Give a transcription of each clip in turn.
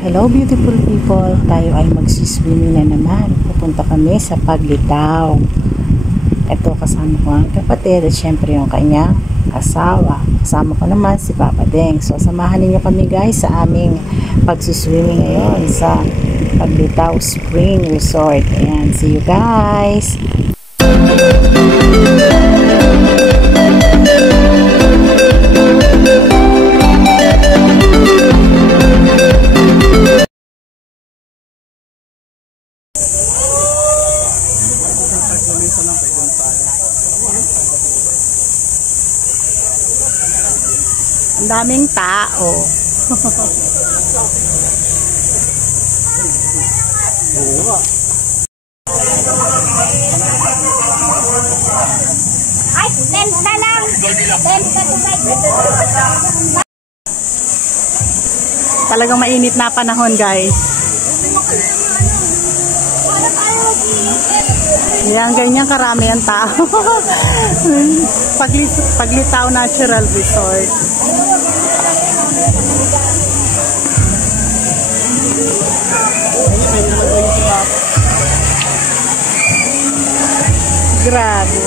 Hello beautiful people, tayo ay magsiswimming na naman. Pupunta kami sa Paglitaw. Ito kasama ko ang kapatid at syempre yung kanyang asawa. Kasama ko naman si Papa Deng. So samahan niyo kami guys sa aming pagsiswimming ngayon sa Paglitaw Spring Resort. Ayan, see you guys! Ang daming tao. Ay, tent na lang. Tent na lang. Talagang mainit na panahon guys. Yan, ganyan karami ang tao. Paglitaw Natural Resort. Grabe.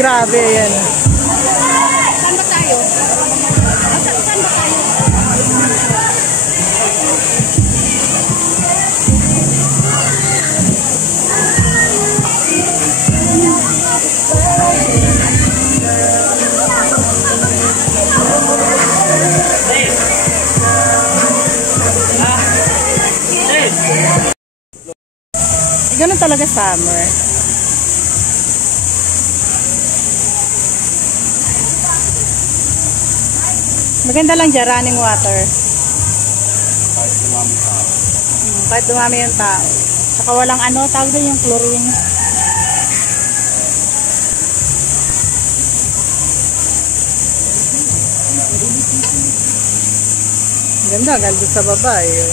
Grabe yan. Saan ba tayo? Saan ba tayo? Ganun talaga summer. Maganda lang dyan, running water. Kahit dumami yung tao. Saka walang ano, tawag din yung chlorine. Ganda, ganda sa baba eh.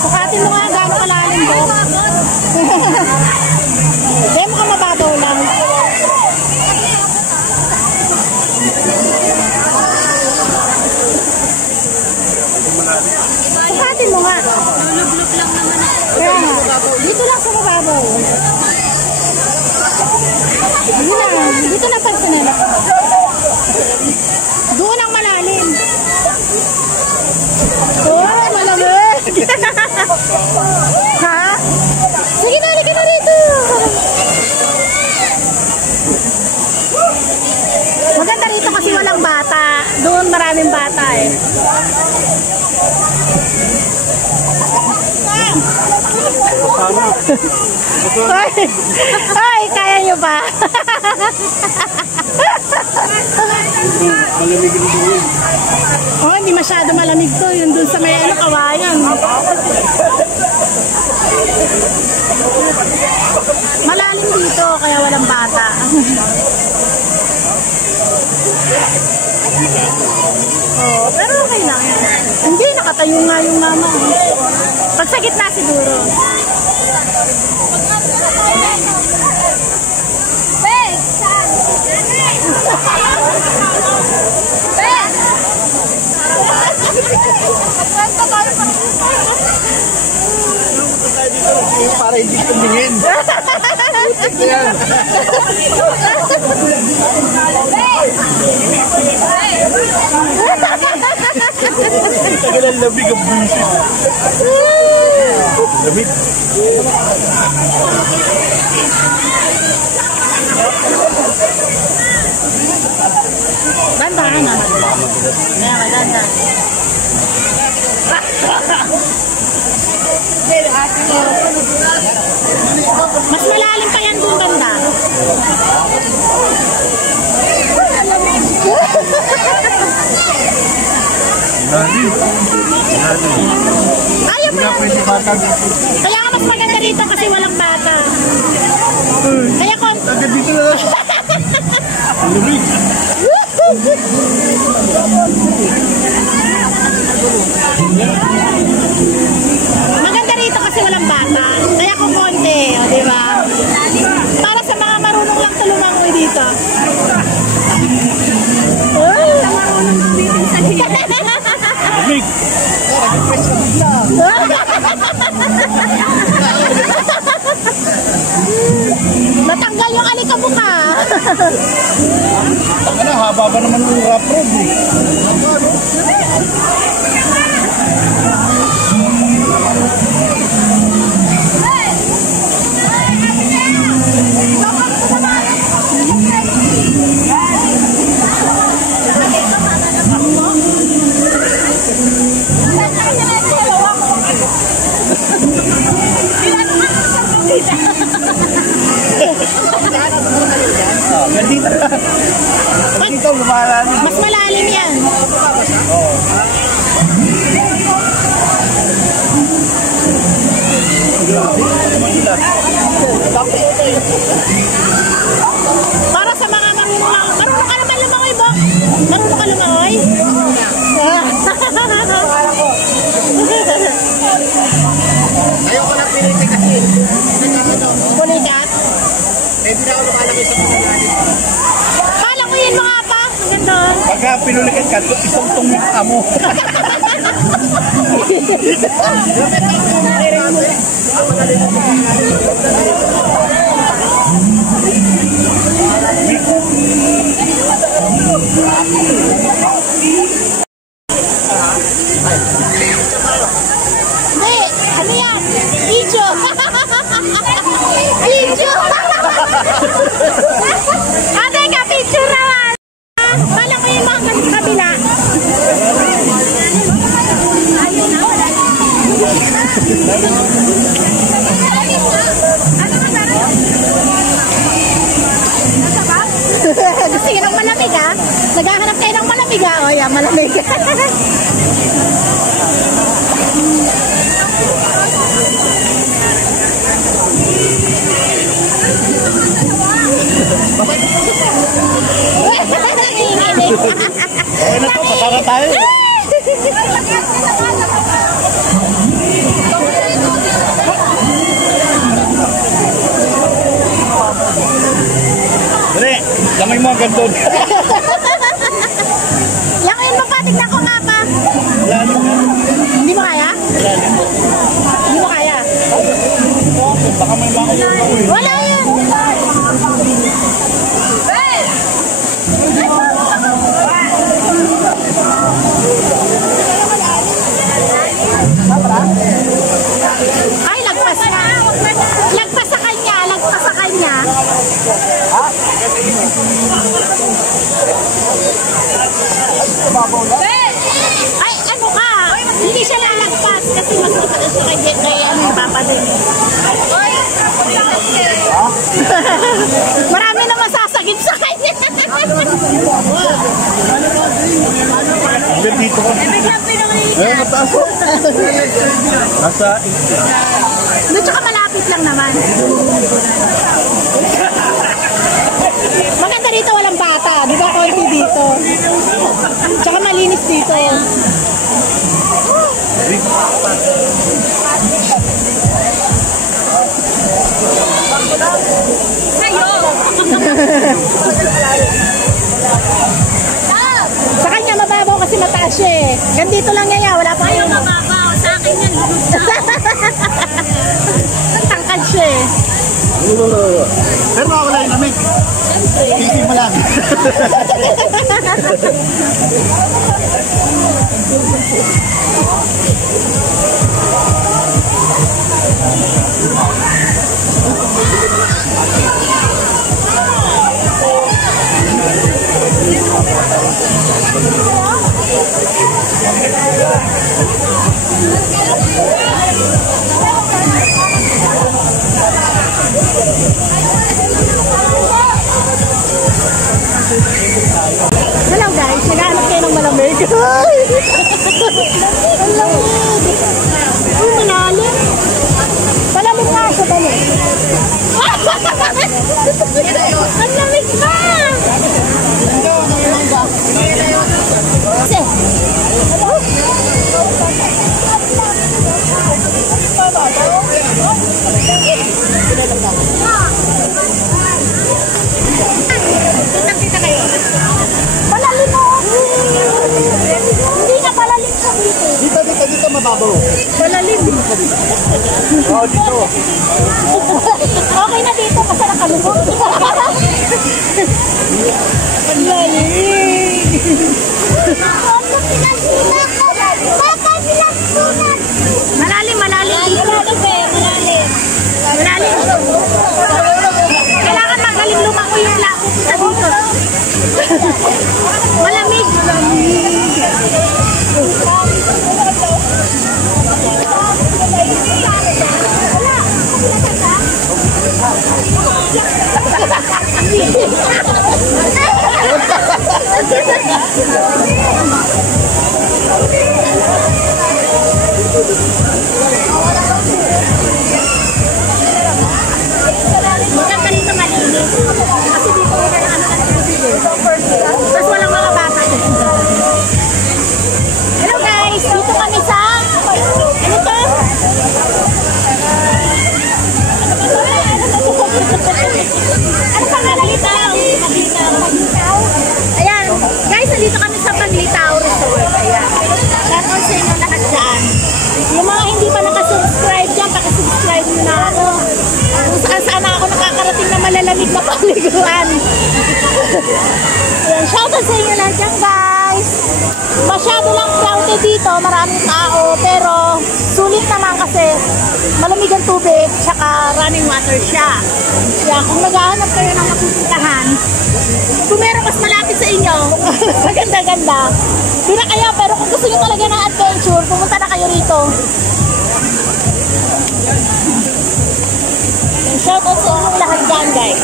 Sukatin mo nga gano'ng kalalim ko. Hindi mo ka mababaw lang. Sukatin mo nga. Lulublob lang naman ako. Kaya nga, dito lang sa mababaw. Dito na personal ako. Doon ang malalim. Oh, malamig. Ha? Sige na, halika na rito. Maganda rito kasi walang bata. Doon maraming bata eh. Ay, ay, kaya nyo ba? Malamig rin doon. Oh, hindi masyado malamig to. Yun dun sa may ano, kawayan. Malalim dito, kaya walang bata. Oh, pero okay lang yan. Hindi, nakatayo nga yung mama. Pag sa gitna siguro. Para hindi tumingin. Ito yan. Tagal ang lamig ang bullshit. Lamig. Dandahan naman. Kaya maganda. Mas malalim pa yan doon, banda. Ayaw pa yan. Kaya nga mas maganda rito kasi walang bata. Kaya kung... Agad dito na lang. Lamig. Maganda rito kasi walang bata. Kaya kung konti, o, di ba? Para sa mga marunong lang tulumangoy dito. Lamig. Natanggal yung alikabuka. Ano, haba ba naman ng rap road eh. Gandito na. Gandito, lumalalim. Mas malalim yan. Oo. Para sa mga marunong lang. Marunong ka naman lumangoy, Bok? Marunong ka lumangoy? Ayoko lang piniti kasi. Pulikat? Eh, di na ako lumalaki sa pangalalim. Palanguyin mo nga pa. Hanggang doon. Pagka pinulikat ka, isang tungit ka mo. Hindi, ano yan? Video. Video. Ate ka, picture naman. Palanguyin mo hanggang sa kabila. Gusto nyo ng malamig, ha? Naghahanap kayo ng malamig, ha? O, yan, malamig. Okay na to, patara tayo. Dali, lamay mo ang gandun. Languyin mo pa, tignan ko nga pa. Lalim na. Hindi mo kaya? Lalim. Hindi mo kaya? Baka may makuha. Wala yun. Ay, lagpas na. Lagpas sa kanya, lagpas sa kanya. Ay, ano ka? Hindi siya lalagpas. mataas kasi mas mataas siya kay ano, Papa din. Oy! Marami na masasagip sa kanya. Dito ko. Eh, mataas ko. Nasa... Doon tsaka malapit lang naman. Maganda dito, walang bata. Di ba konti dito? Tsaka malinis dito. Sa'yo! Sa kanya mababaw kasi mataas siya eh. Gandito lang niya, wala pa Ayaw kayo. mababaw. Sa akin yan, lulog na. Tangkad siya eh. Pero ako lang yung lamig. Sisig mo lang. Hello guys, naghahanap kayo ng malamig. Ay! Ang lamig. Uy, malalim. Malamig nga siya dali. Ang lamig pa! Kasi, Kita kayo. malalim mo. Hindi na malalim sa dito. Dito mababaw. Malalim. Oo, dito. Okay na dito kasi nakalubog. Ang lalim. Malalim, malalim dito. Malalim. Malalim. Kailangan magaling lumako yung lako sa dito. Malamig. Maganda dito malinis. Kasi dito wala na ano tapos walang mga bata. Hello guys, dito kami sa ano to? Ano pangalan nito? Paglitaw. Ayan, guys, nandito kami sa Paglitaw Resort. Ayan. Shout out sa inyo lahat dyan. Yung mga hindi pa nakasubscribe dyan, pakasubscribe nyo na ako. Kung saan ako nakakarating na malalamig na paliguan. Ayan, shout out sa inyo lahat dyan, guys. Masyado lang crowded dito, maraming tao, pero sulit naman kasi malamig ang tubig, tsaka running water siya. Kaya kung naghahanap kayo ng mapupuntahan, kung meron mas malapit sa inyo, sa ganda-ganda, doon na kayo, pero kung gusto nyo talaga ng adventure, pumunta na kayo rito. Shout out sa inyong lahat dyan, guys.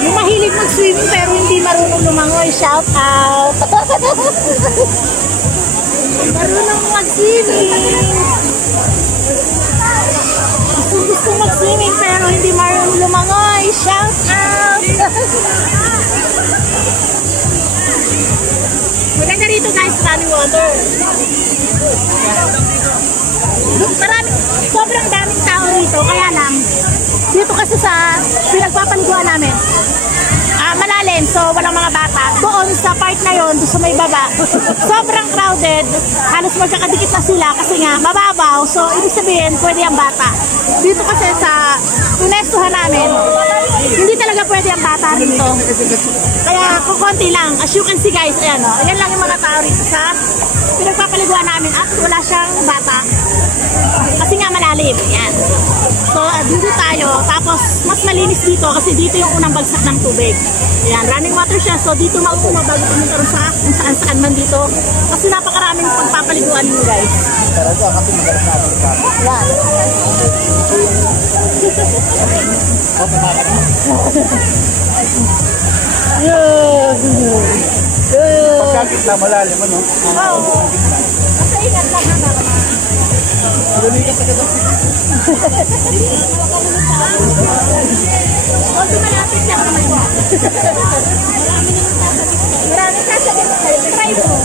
Yung mahilig mag-swimming pero hindi marunong lumangoy, shout out. Marunong mag-swimming. Gusto mag-swimming pero hindi marunong lumangoy, shout out. Maganda rito guys, running water. Sobrang daming tao rito, kaya lang dito kasi sa pinagpapaliguan namin malalim, so walang mga bata. Doon sa part na yon, doon sa may baba, sobrang crowded, halos magkakadikit na sila kasi nga mababaw, so ibig sabihin pwede ang bata. Dito kasi sa pinestuhan namin, hindi talaga pwede ang bata rito, kaya kukunti lang. As you can see guys, ayan o, ayan lang yung mga tao rito sa pinagpapaliguan namin at wala siyang bata. Kasi nga malalim. Yan. So, dito tayo. Tapos, mas malinis dito kasi dito yung unang bagsak ng tubig. Ayan, running water siya. So, dito mauuna bago pumunta rin sa kung saan-saan man dito. Kasi napakaraming pagpapaliguan nyo, guys. Talaga kasi magalas na ako sa Yan. pagkakit na malalim, ano? Oo. Basta ingat lang ha, mga Lumikat ka doon. Although malapit lang naman yan. Maraming sasagot sa'yo. Try mo.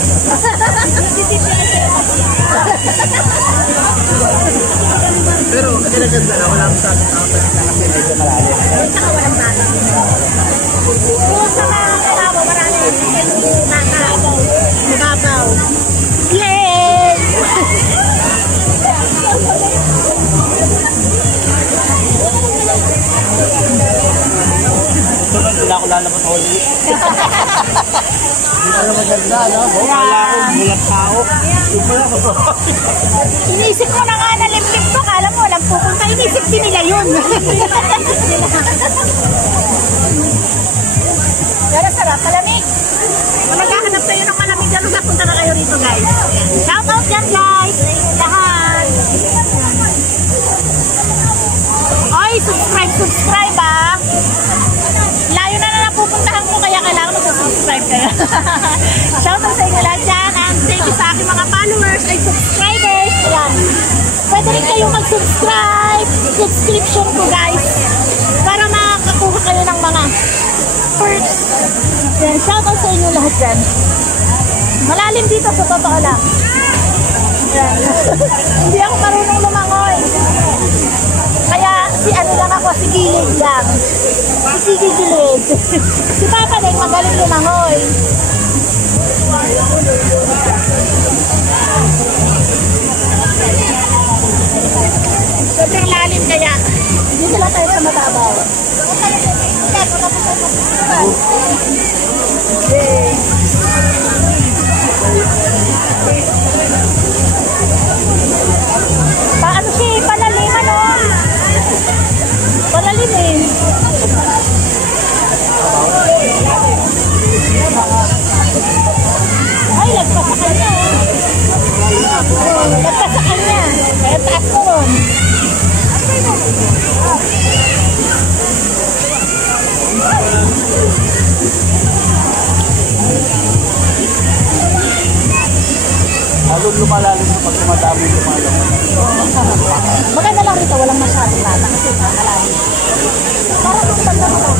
Pero kasi naganda na wala akong sabi na kasi medyo malalim. Saka walang bata. Kung sa mga kalawa, marami. Mababaw. Yay! Sunod, wala ako lalabas sa ulit. Hindi na maganda, no? Wala ako, mulat tao. Yung pala ko. Inisip mo na nga na limlim to, kala mo walang pupunta. Inisip din nila yun. Pero sarap, malamig. Kung naghahanap kayo ng malamig na lugar, punta na kayo rito, guys. Shout out dyan, guys. Lahat. Oy, subscribe ah. Layo na napupuntahan ko, kaya kailangan mag-subscribe kayo. Shout out sa inyo lahat dyan. And thank you sa aking mga followers ay subscribers. Ayan. Pwede rin kayong mag-subscribe. Subscription ko, guys. Para makakuha kayo ng mga perks. Ayan. Shout out sa inyo lahat dyan. Malalim dito sa totoo lang. Ayan. Hindi ako marunong lumangoy. Kaya si ano lang ako, si Gilid lang. Si Gilid. Si Papa din magaling lumangoy. Sobrang lalim kaya. Dito lang tayo sa matabaw. Okay. Paano siya? Palalim ano? Palalim eh. Ay, lagpas sa kanya. Lagpas sa kanya. Kaya taas ko ron. Lalo lumalalim sa pag tumadami lumalalim. Maganda lang rito, walang masyadong lata kasi nakalalim. Parang yung banda matawa.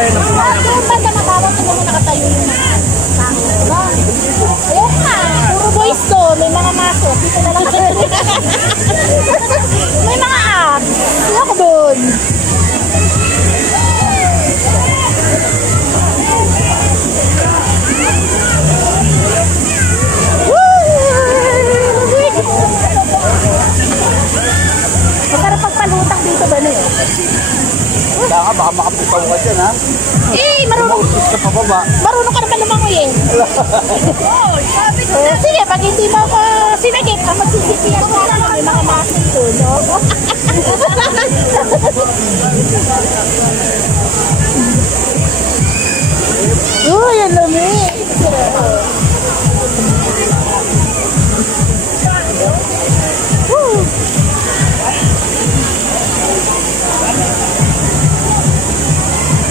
Yung banda matawa, ito mo nakatayo yung mga tao. Ayun nga, puro boys to, may mga maso. Dito na lang ako. May mga abs. Sino ako doon? Masarap pagpalutang dito ba na yun? Kaya nga, baka makapitaw ka dyan, ha? Eh, marunong. Umaustos ka pa baba. Marunong ka naman lumangoy eh. Sige, pag hindi mo ako sinagip, magsisipiyan ko na may mga masin doon, no? Uy, ang lamig.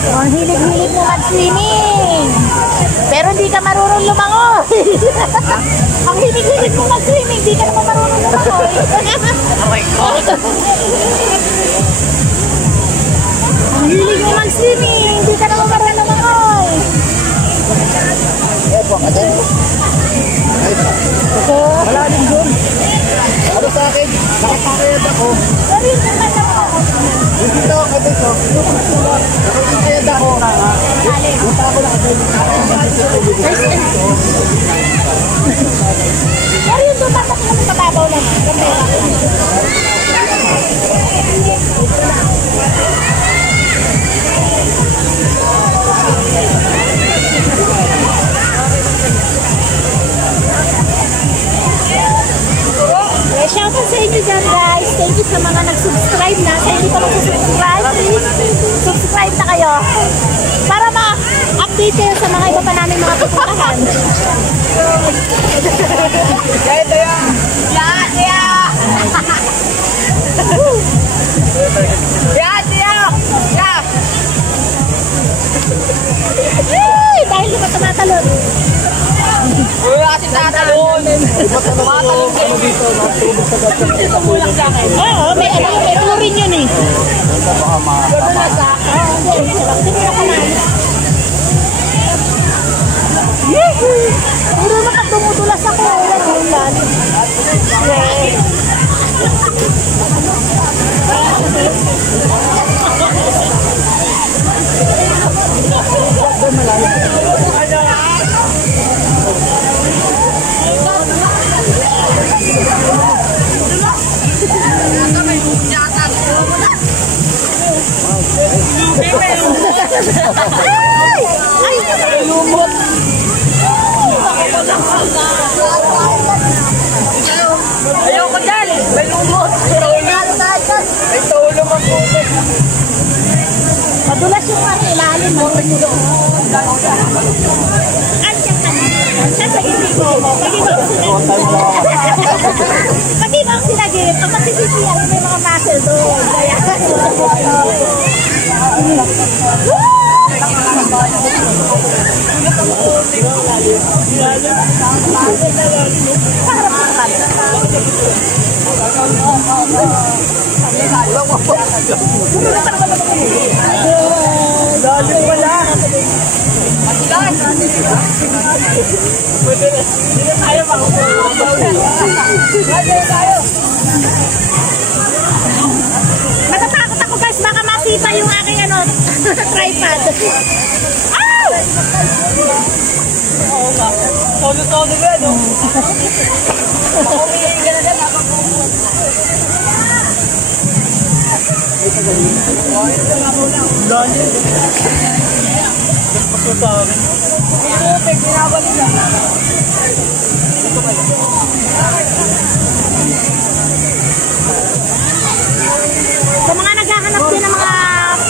Ang hilig-hilig mo mag-swimming. Pero hindi ka marunong lumangoy. Ang hilig-hilig mo mag-swimming, hindi ka naman marunong lumangoy. Oh my God. Ang hilig mo mag-swimming, hindi ka naman marunong lumangoy. Epo ka din. Malalim doon. Ano sa akin? Nakapakayad ako. Pero yun naman ako. Dito ako dito. Nakapakayad ako. Punta ako na kasi. Pero yun doon naman ako matabaw naman. Shoutout sa inyo dyan, Para ma-update kayo sa mga iba pa namin mga pupuntahan. Kaya ito yan. Yan, yan! Yan, yan! Yan! Ay, dahil di ba tumatalon? Wala kasi tatalon. Tumatalon ano dito, natulog sa gata. Tumulak sa akin. Oo, may turin yun eh. Baka makakama. Hindi, hindi na kumain. Puro nakatumutulas ako. Ulan. Ay! Ay! Lumot! Ayoko dyan. May lumot. Ay, tulong ang puto. Madulas yung ilalim mo. Sa gilid mo. Pag ibang sinagip, ang magsisisiyan, may mga muscle doon. Kaya, Dali pala. matatakot ako guys, baka masipa yung aking tripod. Ow! Todo-todo ba, no? Umiingin ka na dyan. Sa mga naghahanap din ng mga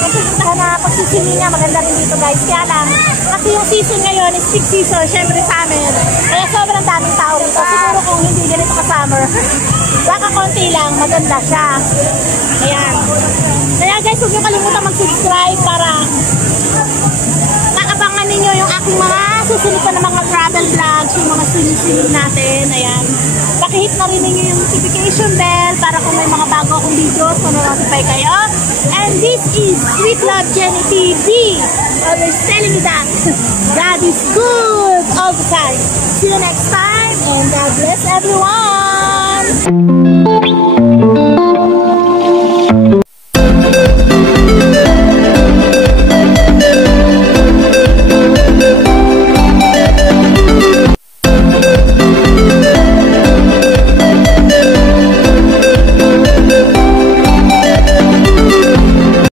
pupuntahan na pagsisilinga, maganda rin dito guys. Kaya lang, kasi yung season ngayon is peak season, syempre sa amin. Kaya sobrang daming tao rito. Siguro kung hindi ganito ka-summer, baka konti lang, maganda siya. Ayan. Kaya guys, huwag niyo kalimutan mag-subscribe para maabangan ninyo yung aking mga susunod pa na mga travel vlogs, yung mga sinisili natin. Ayan. Pakihit na rin ninyo yung notification bell para kung may mga bago akong videos, manonotify kayo. And this is Sweet Love Jenny TV. Always telling you that God is good all the time. See you next time and God bless everyone.